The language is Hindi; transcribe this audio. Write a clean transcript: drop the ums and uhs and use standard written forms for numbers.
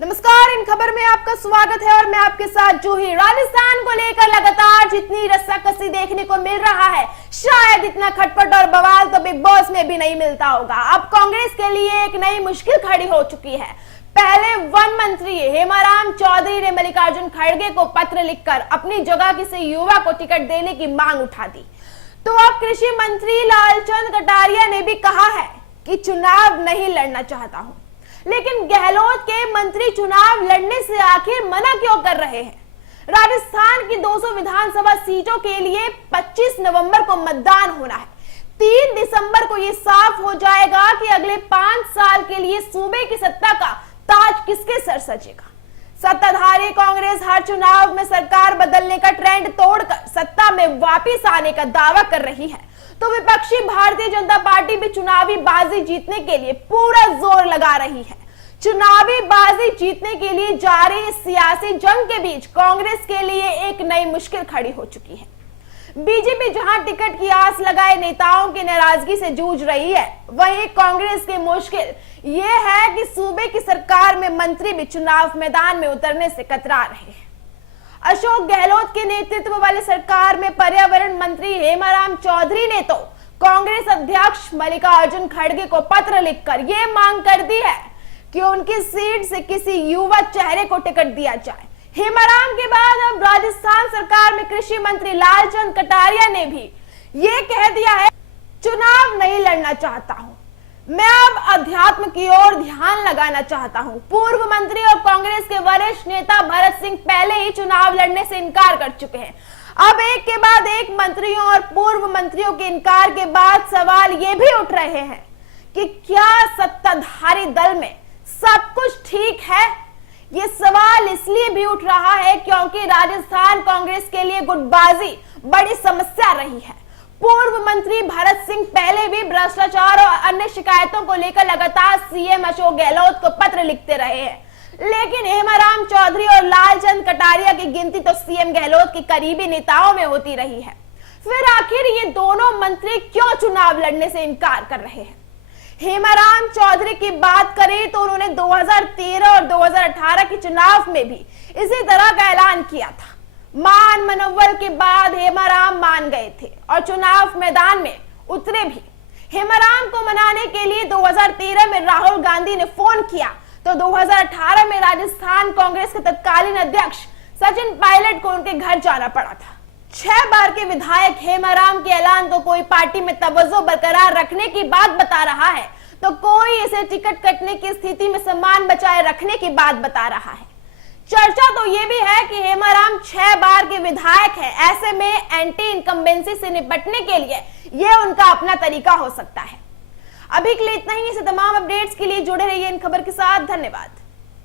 नमस्कार, इन खबर में आपका स्वागत है और मैं आपके साथ जूही। राजस्थान को लेकर लगातार जितनी रस्साकसी देखने को मिल रहा है, शायद इतना खटपट और बवाल तो बिग बॉस में भी नहीं मिलता होगा। अब कांग्रेस के लिए एक नई मुश्किल खड़ी हो चुकी है। पहले वन मंत्री हेमाराम चौधरी ने मल्लिकार्जुन खड़गे को पत्र लिखकर अपनी जगह किसी युवा को टिकट देने की मांग उठा दी। तो अब कृषि मंत्री लालचंद कटारिया ने भी कहा है कि चुनाव नहीं लड़ना चाहता हूं, लेकिन गहलोत के मंत्री चुनाव लड़ने से आखिर मना क्यों कर रहे हैं? राजस्थान की 200 विधानसभा सीटों के लिए 25 नवंबर को मतदान होना है। 3 दिसंबर को यह साफ हो जाएगा कि अगले 5 साल के लिए सूबे की सत्ता का ताज किसके सर सजेगा। सत्ताधारी कांग्रेस हर चुनाव में सरकार बदलने का ट्रेंड तोड़कर सत्ता में वापस आने का दावा कर रही है, तो विपक्षी भारतीय जनता पार्टी भी चुनावी बाजी जीतने के लिए पूरा जोर लगा रही है। चुनावी बाजी जीतने के लिए जारी इस सियासी जंग के बीच कांग्रेस के लिए एक नई मुश्किल खड़ी हो चुकी है। बीजेपी जहां टिकट की आस लगाए नेताओं की नाराजगी से जूझ रही है, वहीं कांग्रेस की मुश्किल ये है कि सूबे की सरकार में मंत्री भी चुनाव मैदान में उतरने से कतरा रहे हैं। अशोक गहलोत के नेतृत्व वाली सरकार में पर्यावरण मंत्री हेमाराम चौधरी ने तो कांग्रेस अध्यक्ष मल्लिकार्जुन खड़गे को पत्र लिखकर यह मांग कर दी है कि उनकी सीट से किसी युवा चेहरे को टिकट दिया जाए। हेमाराम के बाद अब राजस्थान सरकार में कृषि मंत्री लालचंद कटारिया ने भी ये कह दिया है, चुनाव नहीं लड़ना चाहता हूं, मैं अब अध्यात्म की ओर ध्यान लगाना चाहता हूं। पूर्व मंत्री और कांग्रेस के वरिष्ठ नेता भरत सिंह पहले ही चुनाव लड़ने से इनकार कर चुके हैं। अब एक के बाद एक मंत्रियों और पूर्व मंत्रियों के इनकार के बाद सवाल ये भी उठ रहे हैं कि क्या सत्ताधारी दल में सब कुछ ठीक है। ये सवाल इसलिए भी उठ रहा है क्योंकि राजस्थान कांग्रेस के लिए गुटबाजी बड़ी समस्या रही है। पूर्व मंत्री भरत सिंह पहले भी भ्रष्टाचार और अन्य शिकायतों को लेकर लगातार सीएम अशोक गहलोत को पत्र लिखते रहे हैं, लेकिन हेमाराम चौधरी और लालचंद कटारिया की गिनती तो सीएम गहलोत के करीबी नेताओं में होती रही है। फिर आखिर ये दोनों मंत्री क्यों चुनाव लड़ने से इनकार कर रहे हैं? हेमाराम चौधरी की बात करें तो उन्होंने 2013 और 2018 के चुनाव में भी इसी तरह का ऐलान किया था। मान मनोबल के बाद हेमाराम मान गए थे और चुनाव मैदान में उतरे भी। हेमाराम को मनाने के लिए 2013 में राहुल गांधी ने फोन किया तो 2018 में राजस्थान कांग्रेस के तत्कालीन अध्यक्ष सचिन पायलट को उनके घर जाना पड़ा था। 6 बार के विधायक हेमाराम के ऐलान को कोई पार्टी में तवज्जो बरकरार रखने की बात बता रहा है, तो कोई इसे टिकट कटने की स्थिति में सम्मान बचाए रखने की बात बता रहा है। चर्चा तो ये भी है कि हेमाराम 6 बार के विधायक है, ऐसे में एंटी इनकम्बेंसी से निपटने के लिए ये उनका अपना तरीका हो सकता है। अभी के लिए इतना ही। इसे तमाम अपडेट्स के लिए जुड़े रहिए इन खबर के साथ। धन्यवाद।